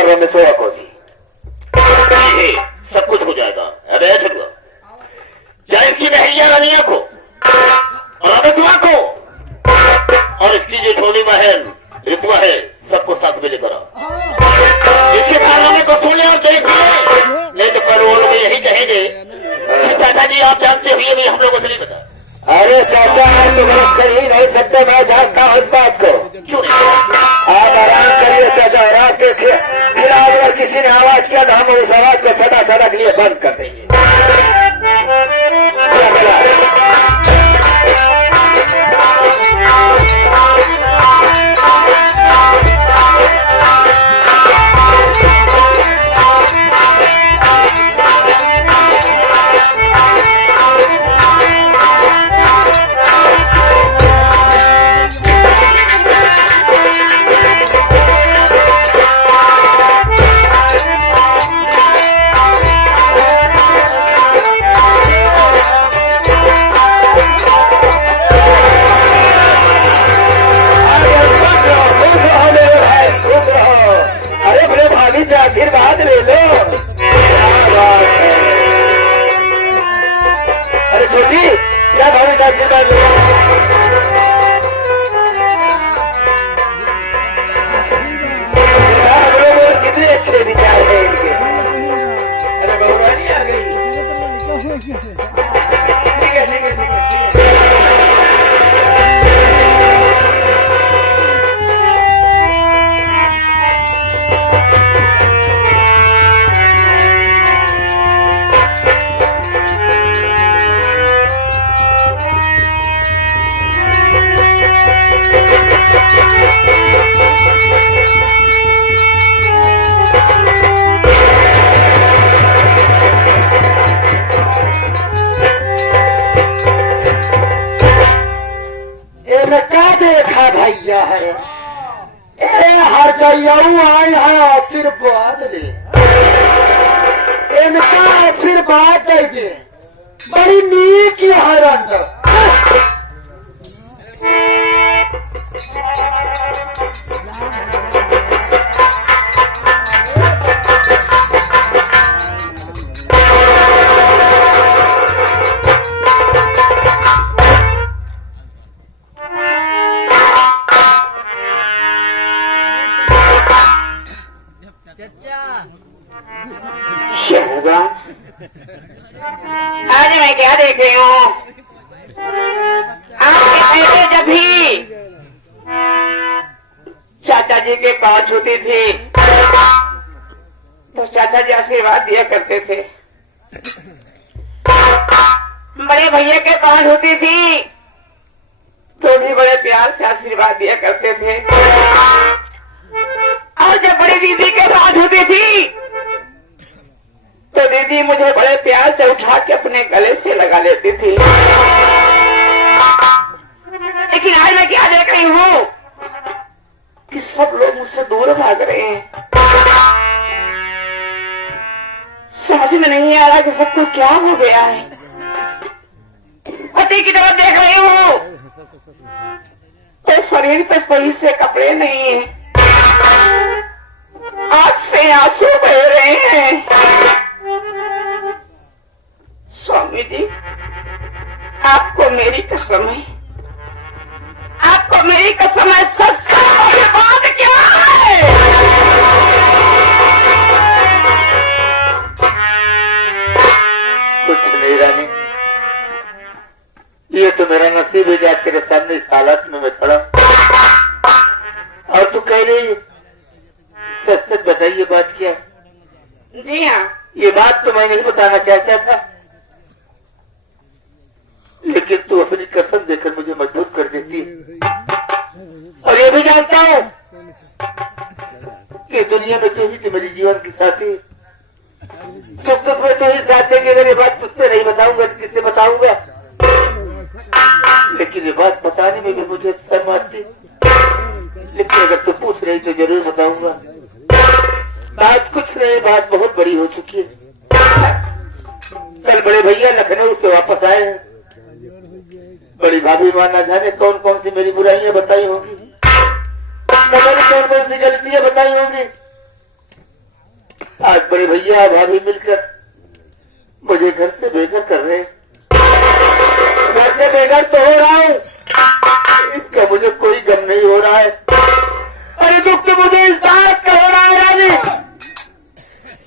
बाहर रहने सोया को जी सब कुछ हो जाएगा। अरे छुआ चाहे इसकी बहरिया रानिया को और अबसुआ को और इसकी जो छोटी बहन ऋतुआ है सबको साथ में लेकर आओ। इसके कारनामे को सुन ले और देख ले, नहीं तो कल वो लोग यही कहेंगे चाचा जी आप जानते हुए भी हम लोगों से नहीं बता। अरे चाचा आप तो गलत कर ही नहीं सकते, मैं जानता हूँ इस बात को। क्यों आप आराम करिए चाचा, आराम के फिर अगर किसी ने आवाज किया तो हम उस आवाज को सदा सदा के लिए बंद कर देंगे। आशीर्वाद ले लो। अरे छोटी क्या भाभी का आशीर्वाद ले कितने अच्छे विचार है इनके। अरे भगवानी आ गई। ठीक है ठीक है ठीक है। देखा भैया है हर जइयाऊ आए हैं आशीर्वाद ले, इनका आशीर्वाद दे बड़ी नीक है अंदर। आज मैं क्या देख रही हूँ, आपके पहले जब भी चाचा जी के पाँव छूती थी तो चाचा जी आशीर्वाद दिया करते थे। बड़े भैया के पाँव छूती थी तो भी बड़े प्यार से आशीर्वाद दिया करते थे, और जब बड़ी दीदी के पाँव छूती थी तो दीदी मुझे बड़े प्यार से उठा के अपने गले से लगा लेती थी। लेकिन आज मैं क्या देख रही हूँ कि सब लोग मुझसे दूर भाग रहे हैं। समझ में नहीं आ रहा कि सबको क्या हो गया है। पति की तरफ देख रही हूँ तो शरीर पे सही से कपड़े नहीं है, आंख से आंसू बह रहे हैं। स्वामी जी आपको मेरी कसम है, आपको मेरी कसम है, सच बात क्या है? कुछ नहीं रानी, ये तो मेरा नसीब है आज तेरे सामने इस हालत में मैं खड़ा। और तू कह रही सच सच बताइए बात क्या? जी हाँ, ये बात तो मैं नहीं बताना चाहता था, लेकिन तू अपनी कसम देकर मुझे मजबूर कर देती। और ये भी जानता हूँ कि दुनिया में तू ही थी मेरी जीवन की साथी। सुख दुख में तू ही साथ है कि अगर ये बात तुझसे नहीं बताऊंगा तो किससे बताऊंगा। लेकिन ये बात बताने में भी मुझे शर्म आती, लेकिन अगर तू पूछ रही तो जरूर बताऊंगा। बात कुछ नहीं, बात बहुत बड़ी हो चुकी है। कल बड़े भैया लखनऊ से वापस आए हैं। बड़ी भाभी मां न जाने कौन कौन सी मेरी बुराइयां बताई होंगी, न जाने कौन कौन सी गलतियां बताई होंगी। आज बड़े भैया भाभी मिलकर मुझे घर से बेघर कर रहे हैं। घर से बेघर तो हो रहा हूँ, इसका मुझे कोई गम नहीं हो रहा है। अरे दुख तो मुझे इस बात का हो रहा है रानी,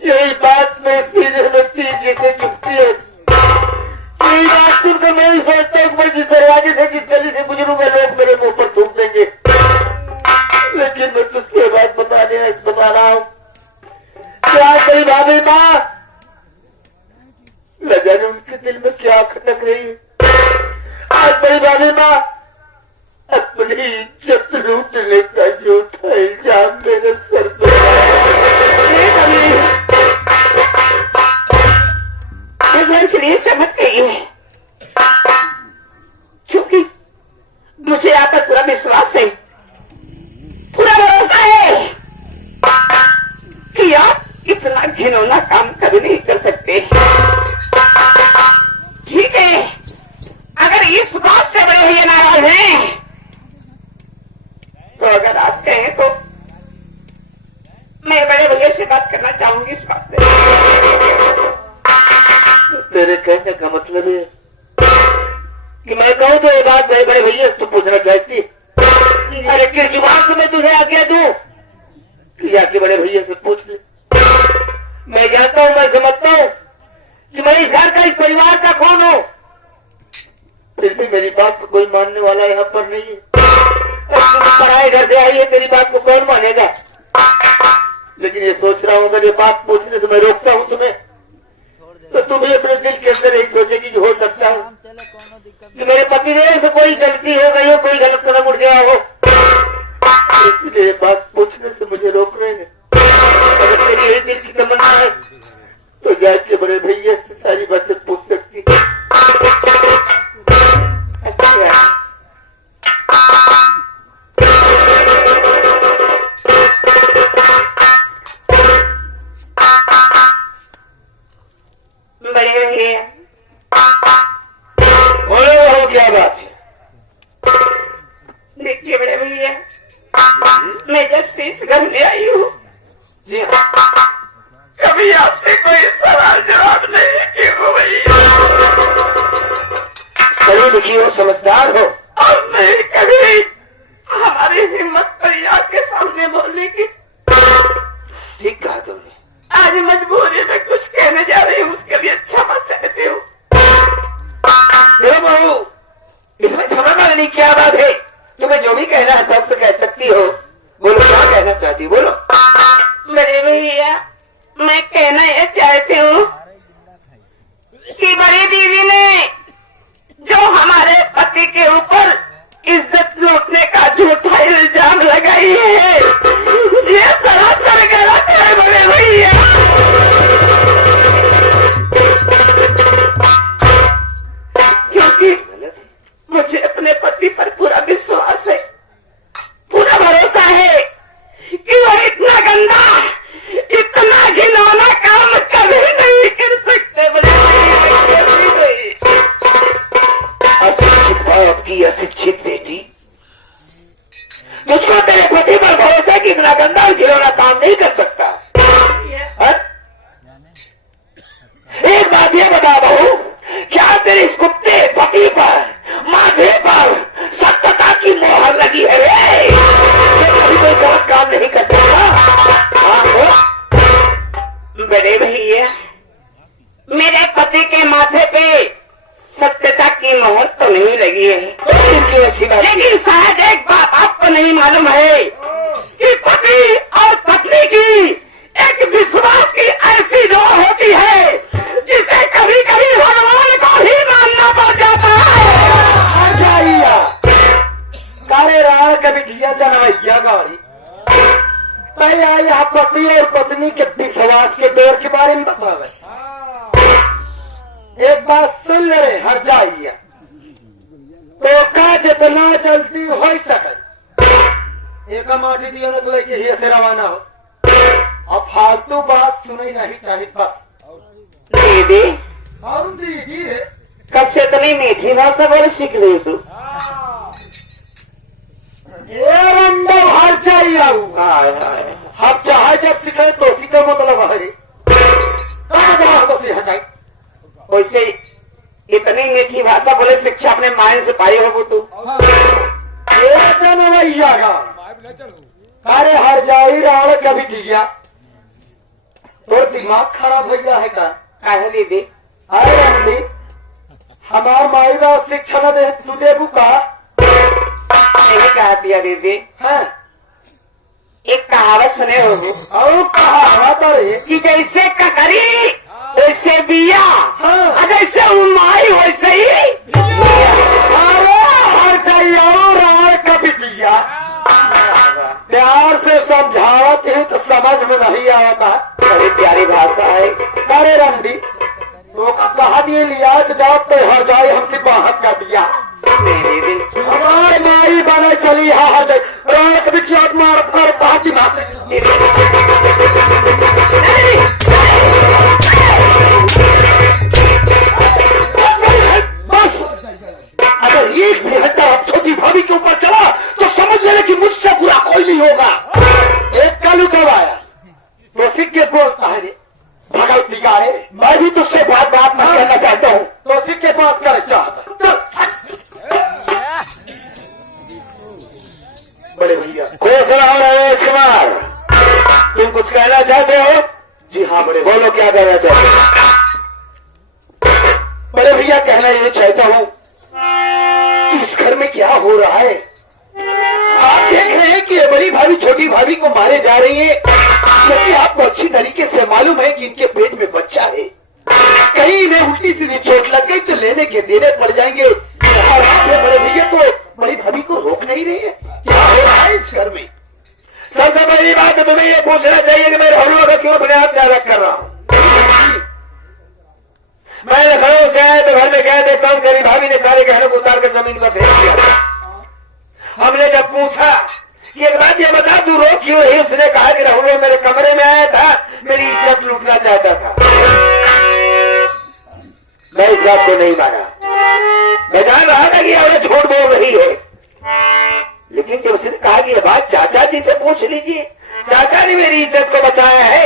यही बात में सीधे व्यक्ति जिसे चुपती है। यही बात सुनकर मैं ही सोचता हूँ मैं जिस दरवाजे से जिस गली से गुजरूंगा लोग मेरे मुंह पर थूक देंगे, लेकिन मैं तुझसे बात बता रहा हूँ। क्या तेरी भाभी माँ न जाने उनके दिल में क्या खटक रही है। आज बड़ी भाभी माँ अपनी इज्जत लूटने का झूठा इल्जाम मेरे सर पर समझ गई है, क्योंकि मुझे आप पर पूरा विश्वास है, पूरा भरोसा है कि आप इतना घिनौना काम कभी नहीं कर सकते। ठीक है, अगर इस बात से बड़े भैया नाराज हैं तो अगर आप कहें तो मैं बड़े भैया से बात करना चाहूंगी इस बात पे। तेरे कहने का मतलब है कि मैं कहूँ तो ये बात बड़े बड़े भैया तो पूछना चाहती। अरे किस जुबान से मैं तुझे आज्ञा दूं कि आके बड़े भैया से पूछ ले। मैं जानता हूँ, मैं समझता हूँ कि मैं इस घर का, इस परिवार का कौन हूँ, फिर भी मेरी बात को कोई मानने वाला यहाँ पर नहीं है। तुम पराए घर से आई है, तेरी बात को कौन मानेगा। लेकिन ये सोच रहा हूँ अगर ये बात पूछने से मैं रोकता हूँ तुम्हें, तो तुम भी अपने दिल के अंदर यही सोचेगी कि हो सकता है कि मेरे पतिदेव से कोई गलती हो गई हो, कोई गलत कदम उठ गया हो, इसलिए बात पूछने से मुझे रोक रहे हैं। अगर तेरी यही दिल की तमन्ना है तो जाके बड़े भैया से सारी बातें पूछ सकती है। बड़े भैया बोलो, क्या बात है। देखिए बड़े भैया, मैं जब से इस घर में आई हूँ जी हाँ, कभी आपसे कोई सवाल जवाब नहीं कि हो भैया पढ़ी लिखी हो, समझदार हो, और नहीं कभी हमारी हिम्मत पड़ी आपके सामने बोलने की। ठीक कहा तुमने। आज मजबूरी में कुछ कहने जा रही हूँ, उसके लिए क्षमा चाहती हूँ। बहू, इसमें क्षमा मांगने की क्या बात है, तुम्हें जो भी कहना है सबसे कह सकती हो। बोलो क्या कहना चाहती, बोलो। बड़े भैया, मैं कहना यह चाहती हूँ कि बड़ी दीदी ने जो हमारे पति के ऊपर इज्जत लूटने का झूठा इल्जाम लगाई है, ये सरासर गलत है बड़े भैया। क्योंकि मुझे अपने पति पर पूरा विश्वास है, पूरा भरोसा है कि वो इतना गंदा, इतना घिनौना काम कभी नहीं कर सकते। अशिक्षित बाप की अशिक्षित बेटी, तुझको तेरे पति पर भरोसा कि इतना गंदा और घिनौना काम नहीं कर सकता। एक बात ये बता बहू, क्या तेरे इस कुत्ते पति पर, माथे पर सत्यता की मोहर लगी है रे? कभी कोई गलत काम नहीं कर सकता। बड़े भैया, मेरे पति के माथे पे सत्यता की मोहर तो नहीं लगी है, लेकिन शायद एक बात आपको नहीं मालूम है कि पति और पत्नी की एक विश्वास की ऐसी डोर होती है जिसे कभी कभी भगवान को ही मानना पड़ जाता है। काले राण कभी किया चलाइया गाड़ी पहले यहाँ पति और पत्नी के विश्वास के डोर के बारे में बतावे। एक बात सुन ले हर जाइए तो का जितना जल्दी हो सके एक माटी दिया लेके ही से रवाना हो, अब फालतू बात सुनी नहीं चाहिए बस। दीदी, कौन दीदी है? कब से इतनी मीठी भाषा बोले सीख ली तू? हर चाहिए अब चाहे जब सीखे तो की का मतलब है अपने मायन से पाई हो तू भैया का अरे हर जाई रावण कभी किया तो दिमाग खराब हो गया है का काहे दीदी अरे रमदी हमार माई बाप शिक्षा न दे तू देबू का यही कहा दिया दीदी हाँ एक कहावत सुने होगी और कहावत है कि जैसे ककरी वैसे बिया हाँ। जैसे उमाई वैसे ही अरे हर जाई और रावण कभी किया प्यार से समझावत है तो समझ में नहीं आता बड़ी प्यारी भाषा है। अरे रमदी तो कहा दिए लिया कि जब तो हर जाए हमसे बहस कर दिया नहीं दीदी हमारे माई बने चली हर जाए रावण कभी किया मार फर पाची मार बस अगर एक भी हट्टा अब छोटी भाभी के ऊपर चला तो समझ लेना कि मुझसे बुरा कोई नहीं होगा। एक कालू कब आया तो सिक्के बोलता है रे भगवती का है मैं भी तुझसे बात में कहना चाहता हूँ तो सिक्के बात कर चाहता चल बड़े भैया खुश रहो रमेश कुमार तुम कुछ कहना चाहते हो जी हाँ बड़े बोलो क्या कहना चाहते हो बड़े भैया कहना ये चाहता हूँ कि इस घर में क्या हो रहा है। आप देख रहे हैं कि ये बड़ी भाभी छोटी भाभी को मारे जा रही है क्योंकि आपको अच्छी तरीके से मालूम है कि इनके पेट में बच्चा है कहीं इन्हें उल्टी सीधी चोट लग गई तो लेने के देने पड़ जाएंगे और आप ये बड़े भैया तो बड़ी भाभी को रोक नहीं रही है क्या हो रहा है इस घर में। सबसे पहली बात तो तुम्हें ये पूछना चाहिए कि मैं लखनऊ का क्यों अपने आप से अलग कर रहा हूँ। मैं लखनऊ से आया तो घर में गया देखता हूँ मेरी भाभी ने सारे गहनों को उतार कर जमीन पर फेंक दिया। हमने जब पूछा कि एक बात ये बता तू रो क्यों रही उसने कहा कि राहुल मेरे कमरे में आया था मेरी इज्जत लूटना चाहता था। मैं इस बात को नहीं माना मैं जान रहा था कि औरत झूठ बोल रही है लेकिन जब उसने कहा कि ये बात चाचा जी से पूछ लीजिए चाचा ने मेरी इज्जत को बचाया है।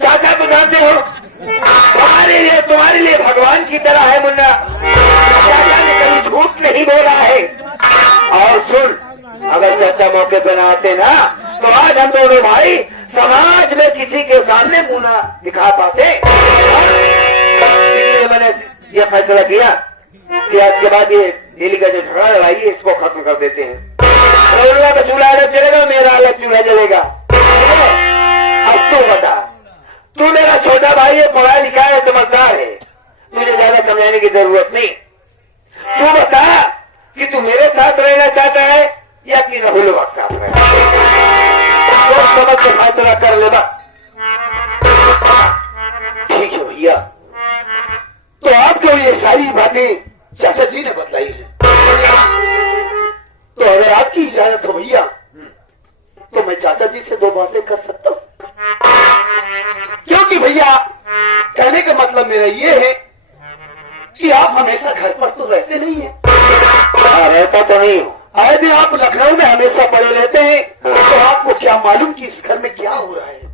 चाचा को जानते हो तुम्हारे लिए भगवान की तरह है मुन्ना। चाचा ने कभी झूठ नहीं बोला है। और सुन अगर चाचा मौके पर ना आते ना तो आज हम दोनों भाई समाज में किसी के सामने मुंह ना दिखा पाते। इसलिए मैंने यह फैसला किया कि आज के बाद ये दिल्ली का जो झगड़ा लड़ाई है इसको खत्म कर देते हैं। रउआ का चूल्हा अलग जलेगा मेरा अलग चूल्हा जलेगा। अब तू बता तू मेरा छोटा भाई है पढ़ा लिखा है समझदार है तुझे ज्यादा समझाने की जरूरत नहीं। तू बता कि तू मेरे साथ रहना चाहता है या कि राहुल के साथ रहना तो समझ के फैसला कर ले बस। ठीक है भैया तो आपको ये सारी बातें चाचा जी ने बतलाई है तो अगर आपकी इजाजत हो भैया तो मैं चाचा जी से दो बातें कर सकता हूँ क्योंकि भैया कहने का मतलब मेरा ये है कि आप हमेशा घर पर तो रहते नहीं है। रहता तो नहीं हूँ आए दिन आप लखनऊ में हमेशा पड़े रहते हैं तो आपको क्या मालूम कि इस घर में क्या हो रहा है।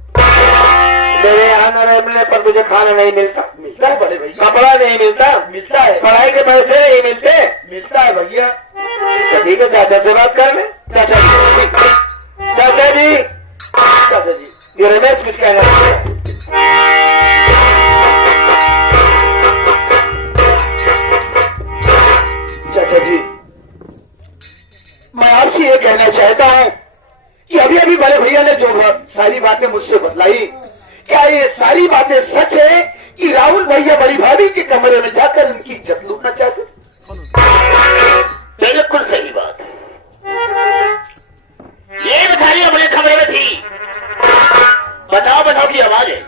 मेरे यहाँ न रहने पर मुझे खाना नहीं मिलता मिलता है बड़े भैया कपड़ा नहीं मिलता मिलता है पढ़ाई के पैसे नहीं मिलते मिलता है भैया तो ठीक है चाचा से बात कर ले। चाचा जी चाचा जी चाचा जी ये रमेश कुछ कहना चाहता है। चाचा जी मैं आपसे ये कहना चाहता हूँ कि अभी अभी बड़े भैया ने जो सारी बातें मुझसे बतलाई क्या ये सारी बातें सच है कि राहुल भैया बड़ी भाभी के कमरे में जाकर उनकी इज्जत लूटना चाहते। बिल्कुल सही बात ये बेचारी अपने कमरे में थी बचाओ बचाओ की आवाज है।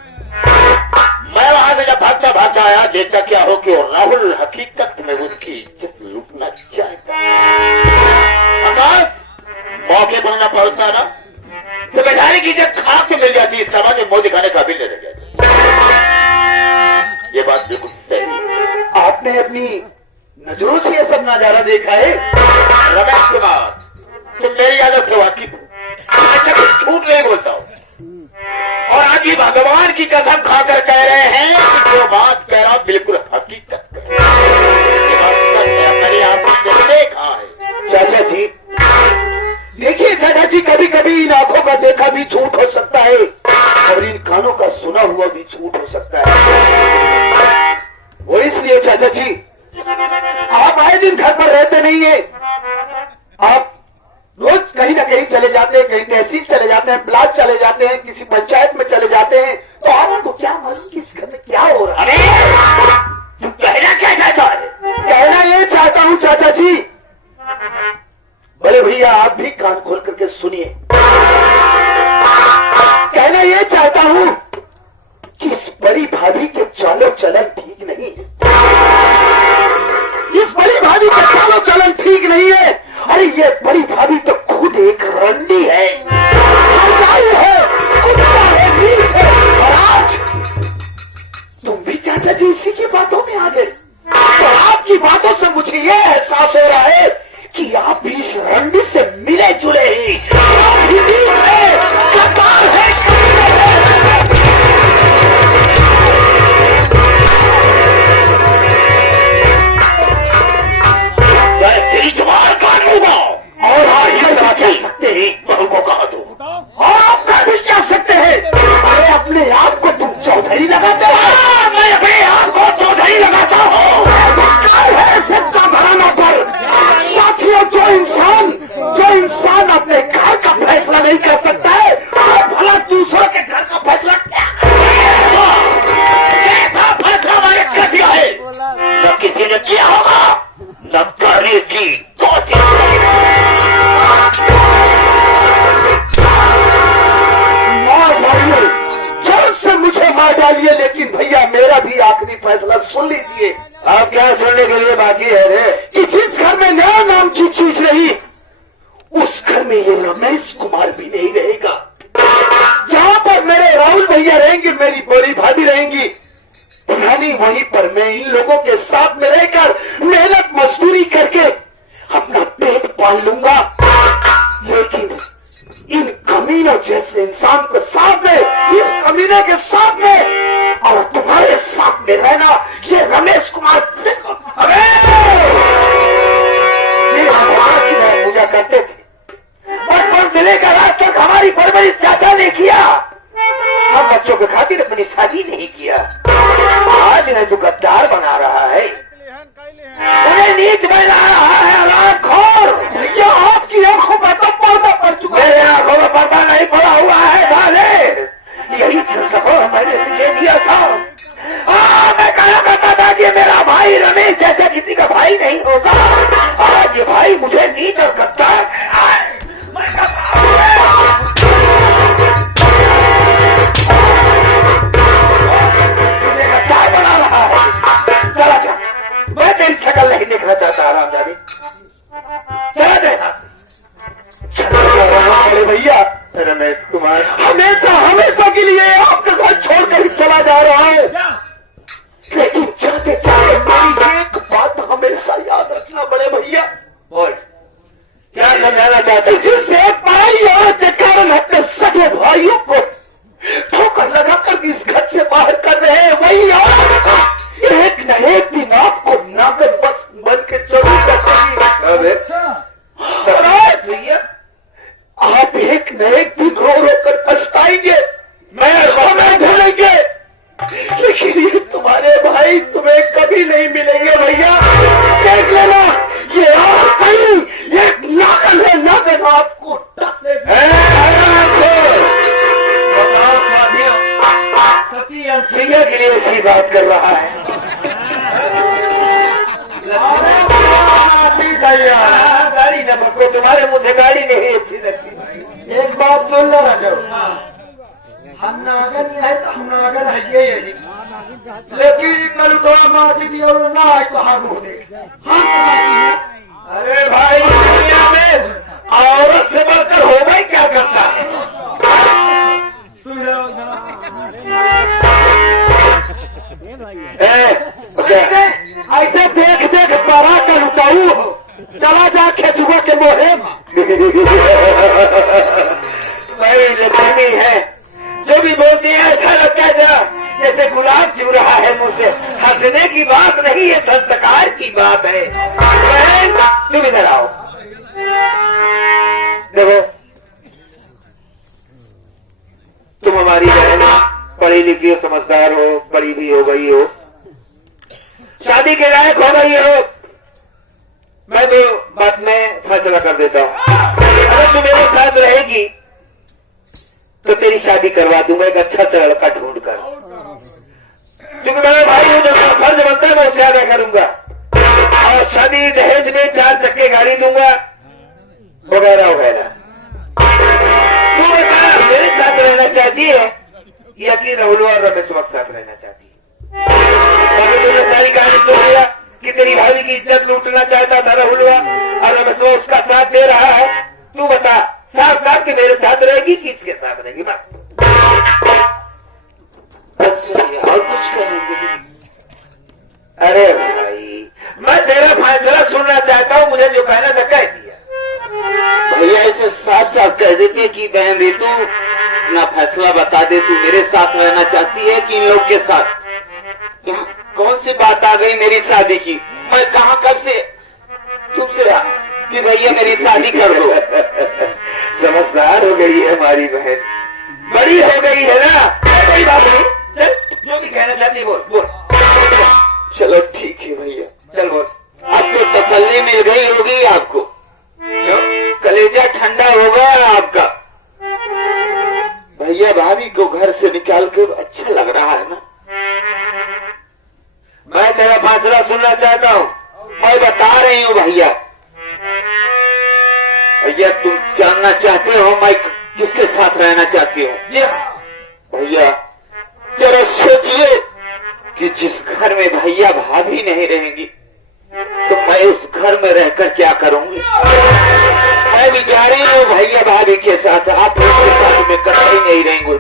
मैं वहां से जब भागता आया देखता क्या हो कि राहुल हकीकत में उसकी इज्जत लूटना चाहता। आकाश मौके पर न पहुंचता ना तो बेचारी की इज्जत खाक मिल जाती समाज में मुंह दिखाने का भी नहीं रह जाती। ये बात बिल्कुल सही है। आपने अपनी नजरों से यह सब नजारा देखा है। रमेश कुमार तुम मेरी आदत से वाकिफ हो अच्छा कुछ झूठ नहीं बोलता हूँ और आज ही भगवान की कसम खाकर कह रहे हैं कि जो बात कह रहा हूं बिल्कुल हकीकत है। कि कभी कभी इन आंखों का देखा भी झूठ हो सकता है और इन कानों का सुना हुआ भी झूठ हो सकता है। वो इसलिए चाचा जी, आप आए दिन घर पर रहते नहीं है, आप रोज कहीं ना कहीं चले जाते हैं, कहीं तहसील चले जाते हैं, ब्लॉक चले जाते हैं, किसी पंचायत में चले जाते हैं, तो आपको क्या मालूम किस घर में क्या हो रहा है? तुम कहना क्या चाहता है? कहना ये चाहता हूँ चाचा जी, बड़े भैया आप भी कान खोल करके सुनिए। कहना ये चाहता हूँ कि इस बड़ी भाभी के चालो चलन ठीक नहीं है, इस बड़ी भाभी का चालो चलन ठीक नहीं है। अरे ये बड़ी भाभी तो खुद एक रंडी है, हलवाई है, कुत्ता है, नीच है। और आज तुम भी चाचा जी इसी की बातों में आ गए। तो आपकी बातों से मुझे ये एहसास हो रहा है कि आप भी इस रंडी से मिले जुले ही आप भी नीच है, कतार है। तेरी जुबान काट लूंगा। और आप ये कह सकते हैं, बहू को कहा दो। और आप क्या भी कह सकते हैं? अरे अपने आप को तुम चौधरी लगाते हो। मैं अपने आप को चौधरी लगाता हूँ। है सत्ता घराना पर साथियों, जो इंसान अपने घर का फैसला नहीं कर सकता है, और भला दूसरों के घर का फैसला क्या ऐसा फैसला मैंने कर दिया है, न किसी ने किया होगा, न करने की कोशिश करेगा। मार डालिए, जोर से मुझे मार डालिए, लेकिन भैया मेरा भी आखिरी फैसला सुन लीजिए। आप क्या सुनने के लिए बाकी है रे? कि जिस घर में नया नाम की चीज रही, उस घर में ये रमेश कुमार भी नहीं रहेगा। जहाँ पर मेरे राहुल भैया रहेंगे, मेरी बड़ी भाभी रहेंगी, यानी वहीं पर मैं इन लोगों के साथ में रहकर मेहनत मजदूरी करके अपना पेट पाल लूंगा। लेकिन इन कमीनों जैसे इंसान को साथ में, इस कमीने के साथ में और तुम्हारे साथ में रहना, ये रमेश कुमार अरे पूजा करते थे, बचपन से लेकर आज तक हमारी परवरिश चाचा ने किया। हम बच्चों के खातिर अपनी शादी नहीं किया। आज इन्हें जो गद्दार बना रहा है, उन्हें नीच बना रहा है, हरामखोर। ये आपकी आंखों पर तो पर्दा पड़ चुका है। मेरे आंखों में पर्दा नहीं पड़ा हुआ है भाले। यही सबक मैंने तुझे दिया था। मैं कहना करता था कि मेरा भाई रमेश जैसा किसी का भाई नहीं होगा। आज ये भाई मुझे नीच और गद्दार कह रहा है। चाय बना रहा है। चला जा, मैं तेरी शक्ल नहीं देखना चाहता आरामदारी। चला जा यहाँ से। चलो भैया, रमेश कुमार हमेशा हमेशा के लिए आपका घर छोड़कर ही चला जा रहा है, लेकिन जाते जाते मेरी एक बात हमेशा याद रखना बड़े भैया। बोल, क्या समझाना चाहते हैं? जिससे भाई और के कारण अपने सगे भाइयों को ठोकर लगाकर इस घर से बाहर कर रहे हैं, वही औरत एक न एक दिन आपको नागर बस बन के जरूर करेगी। भैया, आप एक न एक दिन रो रो कर पछताएंगे, मैं ढूंढेंगे, लेकिन ये तुम्हारे भाई तुम्हें कभी नहीं मिलेंगे भैया। देख लेना, ये आप नहीं, एक नागन है, नागन आपको टक लेगा। सिंह के लिए ऐसी बात कर रहा है। गाड़ी न पकड़ो, तुम्हारे मुंह से गाड़ी नहीं अच्छी लगती। एक बात सुन लो राजा, हम नागन है तो हम नागन है ये लेकिन कल थोड़ा माटी दी और ना आए तो हम होने अरे भाई, दुनिया में औरत से बढ़कर हो गई क्या करता है? ऐसे देख देख बड़ा कर लुटाऊ हो, चला जा खेचुआ के मोहे मेरी लक्ष्मी है, जो भी बोलती है ऐसा लगता है जैसे गुलाब चू रहा है मुंह से। हंसने की बात नहीं है, संस्कार की बात है। तुम इधर आओ, देखो तुम हमारी बहन पढ़ी लिखी हो, समझदार हो, बड़ी भी हो गई हो, शादी के लायक हो गई हो, मैं तो बात में फैसला कर देता हूँ। अगर तू मेरे साथ रहेगी तो तेरी शादी करवा दूंगा एक अच्छा सा लड़का ढूंढ कर। क्योंकि मेरा भाई हूं, जो फर्ज बनता है मैं उसे अदा करूंगा। और शादी दहेज में 4 चक्के गाड़ी दूंगा, वगैरह वगैरह। तू बता, मेरे साथ रहना चाहती है या कि राहुल और रमेश वक्त साथ रहना चाहती है? अगर तूने सारी कहानी सुन लिया कि तेरी भाभी की इज्जत लूटना चाहता था राहुल और रमेश उसका साथ दे रहा है, तू बता साथ साथ के मेरे साथ रहेगी कि इसके साथ रहेगी? बस और कुछ करेंगे? अरे भाई, मैं तेरा फैसला सुनना चाहता हूँ, मुझे जो कहना था कह दिया। भैया ऐसे साथ साथ कह देते कि बहन बेटू अपना फैसला बता दे, तू मेरे साथ रहना चाहती है कि इन लोग के साथ? कौन सी बात आ गई मेरी शादी की? मैं कहा कब से तुमसे कि भैया मेरी शादी कर दो। समझदार हो गई है हमारी बहन, बड़ी हो गई है ना, कोई बात नहीं। चल, जो भी कहना चाहती है बोल बोल। चलो ठीक है भैया, चल बोल। आपको तसल्ली मिल गई होगी, आपको कलेजा ठंडा हो गया आपका। भैया भाभी को घर से निकाल के अच्छा लग रहा है ना? मैं तेरा फैसला सुनना चाहता हूँ। मैं बता रही हूँ भैया। भैया तुम जानना चाहते हो मैं किसके साथ रहना चाहती हूँ? जी हाँ भैया जरा सोचिए कि जिस घर में भैया भाभी नहीं रहेंगी तो मैं उस घर में रहकर क्या करूंगी? मैं भी जा रही हूँ भैया भाभी के साथ, आप लोग के साथ में कहीं नहीं रहेंगे।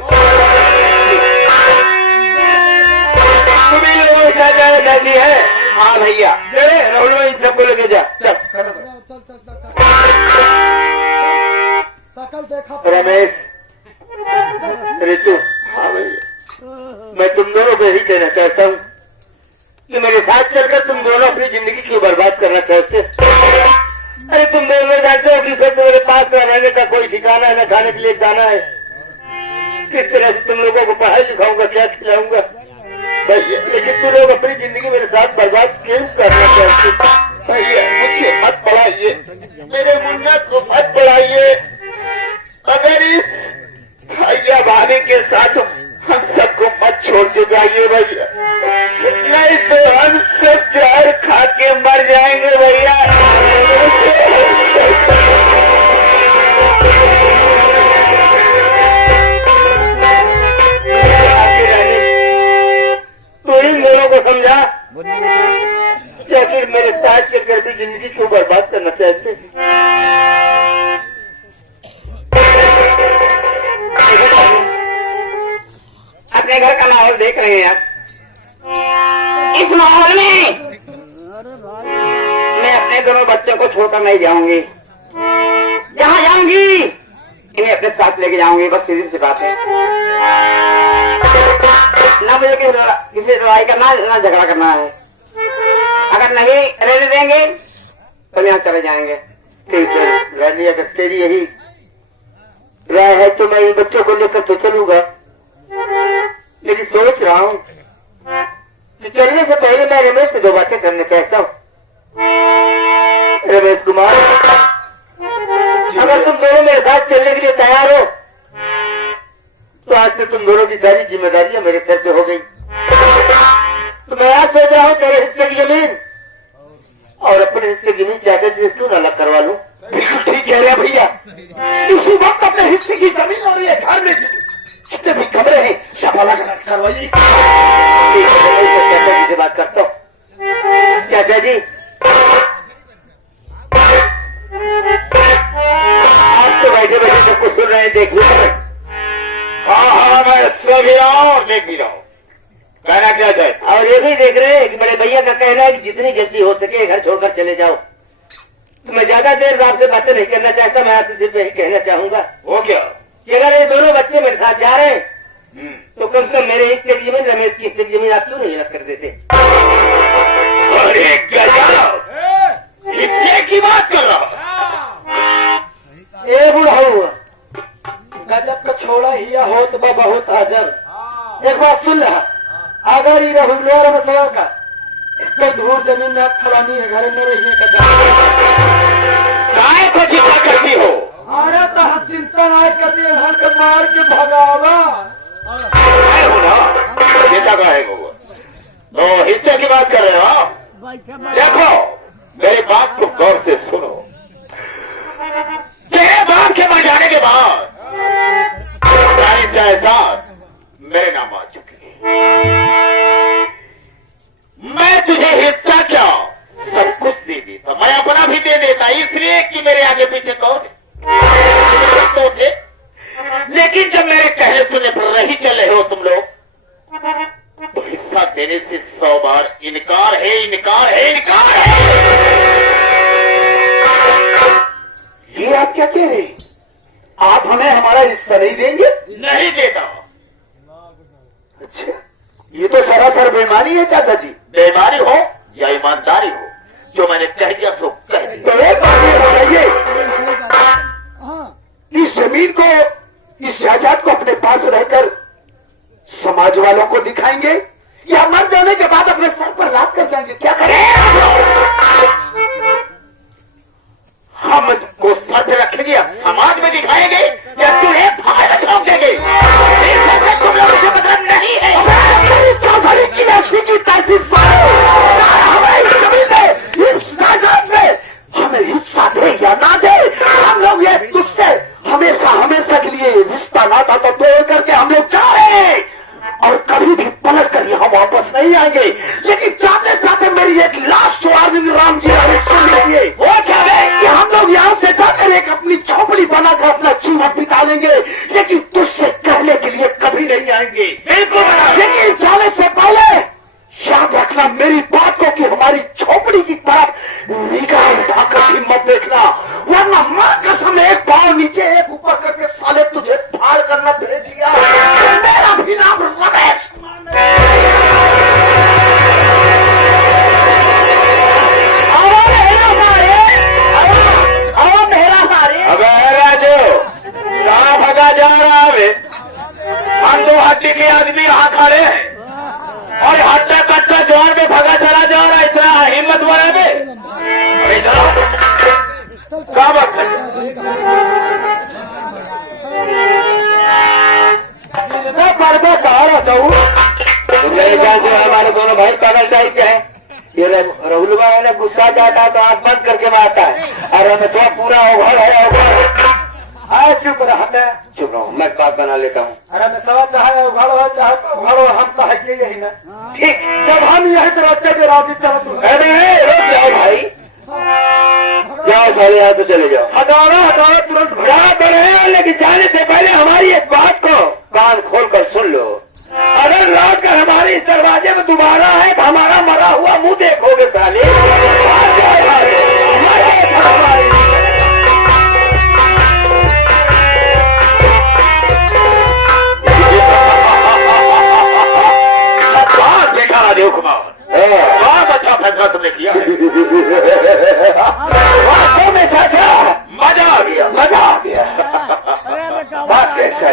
तुम्हें लोगों के साथ जाना चाहती है? हाँ भैया। राहुल इन सबको लेके जा। चल सकल देखा रमेश, रितु, हाँ भैया। मैं तुम दोनों को यही कहना चाहता हूँ कि मेरे साथ चलकर तुम दोनों अपनी जिंदगी क्यों बर्बाद करना चाहते? अरे तुम दोनों जानते हो कि फिर तुम्हारे पास रहने का कोई ठिकाना है, न खाने के लिए जाना है। किस तरह से तुम लोगों को पढ़ाई लिखाऊंगा, क्या खिलाऊंगा? भैया लेकिन तुम लोग अपनी जिंदगी मेरे साथ बर्बाद क्यों करना चाहते? भैया मुझे मत पढ़ाइए, मेरे मुन्ना को मत पढ़ाइए। अगर इस भैया भाभी के साथ हम सबको मत छोड़ के जाइए भैया, नहीं तो हम सब जहर खा के मर जाएंगे भैया। तो इन दोनों को समझा या फिर मेरे साथ चलकर भी जिंदगी क्यों बर्बाद करना चाहते? अपने घर का माहौल देख रहे हैं आप। इस माहौल में मैं अपने दोनों बच्चों को छोड़कर नहीं जाऊंगी। जहां जाऊंगी इन्हें अपने साथ लेके जाऊंगी, बस सीधी सी बात है। ना मुझे किसी लड़ाई करना ना झगड़ा करना है। अगर नहीं रहने देंगे तो यहाँ चले जाएंगे। ठीक है, रह लिया। अगर तेरी यही राय है तो मैं इन बच्चों को लेकर तो चलूंगा, लेकिन सोच रहा हूँ कि चलने से पहले मैं रमेश से 2 बातें करने चाहता हूँ। रमेश कुमार, अगर तुम दोनों मेरे साथ चलने के लिए तैयार हो तो आज से तुम दोनों की सारी जिम्मेदारियां मेरे सर पे हो गई। तो मैं आज सोच रहा हूँ तेरे हिस्से की जमीन और अपने हिस्से की जमीन चाहते थे क्यों न अलग करवा लूं? बिल्कुल ठीक कह रहे हैं भैया। इसी वक्त अपने हिस्से की जमीन और ये घर में जितने भी कमरे हैं सब अलग अलग करवाइए। चाचा जी से बात करता हूँ। चाचा जी, आप तो बैठे बैठे सबको सुन रहे हैं, देख लो। हाँ मैं सुन भी रहा हूँ और देख भी रहा हूँ। कहना क्या चाहे? और ये भी देख रहे हैं कि बड़े भैया का कहना है कि जितनी जल्दी हो सके घर छोड़कर चले जाओ। तो मैं ज्यादा देर आपसे बातें नहीं करना चाहता। मैं आपसे सिर्फ यही कहना चाहूंगा वो क्या? कि अगर ये दोनों बच्चे मेरे साथ जा रहे हैं तो कम से कम मेरे हिस्से की जमीन, रमेश की हिस्से की जमीन आप क्यों नहीं अलग कर देते? अरे गजब, हिस्से की बात कर रहा हूँ। ये बुढ़ा हुआ गजब का छोड़ा ही होत बा बहुत हाजर। एक बात सुन रहा, अगर ये रहुलोर में सवाल का तो दूर जमीन में फलानी है घर में रही काय को चिंता करती हो? अरे तो हम चिंता नहीं करती है, घर के मार के भगावा। मैं हूं ना, चिंता का है वो। तो हिस्से की बात कर रहे हो? देखो मेरी बात को गौर से सुनो। तेरे बाप के मर जाने के बाद सारी जायदाद मेरे नाम आ चुकी है। मैं तुझे हिस्सा क्या सब कुछ दे देता, मैं अपना भी दे देता, इसलिए कि मेरे आगे पीछे कौन है तो थे। लेकिन जब मेरे कहने सुनने पर नहीं चले हो तुम लोग, तो हिस्सा देने से 100 बार इनकार है, इनकार है, इनकार है। ये आप क्या कह रहे हैं? आप हमें हमारा हिस्सा नहीं देंगे? नहीं देता। अच्छा, ये तो सरासर बेईमानी है चाचा जी। बेईमानी हो या ईमानदारी हो, जो मैंने कह दिया सो कह दिया। तो एक बात ये बताइए, इस जमीन को, इस जायदाद को अपने पास रहकर समाज वालों को दिखाएंगे या मर जाने के बाद अपने सर पर लाद कर जाएंगे? क्या करें? हम इसको सर पे रखेंगे या समाज में दिखाएंगे या चूल्हे फाड़ छोड़ देंगे? तुम लोग मुझे मतलब नहीं है। चौधरी की राशि की तहसील हमें इस जमीन में, इस जायदाद में हमें हिस्सा दे या ना दे, हम लोग ये तुझसे हमेशा हमेशा के लिए रिश्ता नाता तो तोड़ करके हम लोग जा रहे हैं और कभी भी पलट कर यहाँ वापस नहीं आएंगे। लेकिन चाहते चाहते मेरी एक लास्ट वार्निंग राम जी सुन लीजिए। वो क्या है कि हम लोग यहाँ से जाकर एक अपनी झोपड़ी बनाकर अपना जीवन बिता लेंगे, लेकिन तुझसे कहने के लिए कभी नहीं आएंगे। बिल्कुल। लेकिन जाने से पहले याद रखना मेरी बात को कि हमारी झोपड़ी की तरफ निगाह उठाकर भी मत देखना, वरना मां कसम एक पाँव नीचे एक ऊपर करके साले तुझे फाड़ करना भेज दिया। मेरा भी नाम रमेश अबे राजू, कहाँ भगा जा रहा है? हम दो हड्डी के आदमी यहाँ खड़े हैं और हट्टा कट्टा जोर में भगा चला जा रहा है। इतना हिम्मत वाला में क्या बात है? हमारे दोनों भाई पागल टाइप के हैं। ये राहुल भाई ने गुस्सा जाता है तो आंख बंद करके मारता है, और हमें तो पूरा ओघर है ओघर। हाँ चुप रहा, चुप रहा हूँ, मैं बात बना लेता हूँ। अरे मैं समझ चाहे उघाड़ो चाहे उघाड़ो, हम तो है यही ना। ठीक, जब हम यही तो बच्चे के राजी चलो। अरे रुक जाओ भाई, जाओ सारे यहाँ से चले जाओ। हटाओ तुरंत भगा तो रहे, लेकिन जाने से पहले हमारी एक बात को कान खोल कर सुन लो। अगर लौट कर हमारे इस दरवाजे में दोबारा है तो हमारा मरा हुआ मुंह देखोगे साले। देखा देव कुमार, बहुत अच्छा फैसला तुमने किया है। वास्तव में चाचा मजा आ गया, मजा आ गया। बात कैसा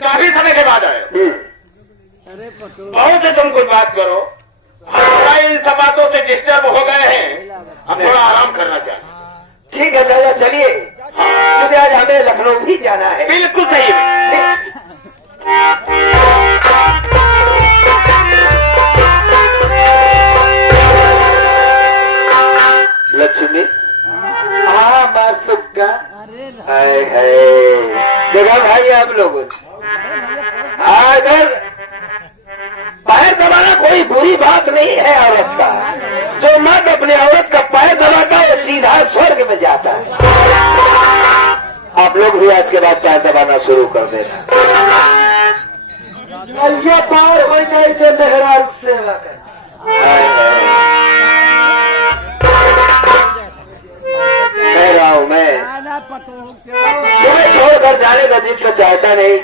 काफी समय के बाद आए, बहुत से तुम कुछ बात करो। हम इन सब बातों से डिस्टर्ब हो गए हैं, हम थोड़ा आराम करना चाहते। ठीक है चाचा चलिए, क्योंकि आज हमें लखनऊ भी जाना है। बिल्कुल सही है। लक्ष्मी, हाँ मासुका, देखा भाई आप लोगों अगर पैर दबाना कोई बुरी बात नहीं है औरत का। जो मर्द अपने औरत का पैर दबाता है वो सीधा स्वर्ग में जाता है। आप लोग भी आज के बाद पैर दबाना शुरू कर देना। पार हो जाए तो मेहराज सेवा कर। मैं तुम्हें छोड़कर जाने का दिल तो चाहता नहीं।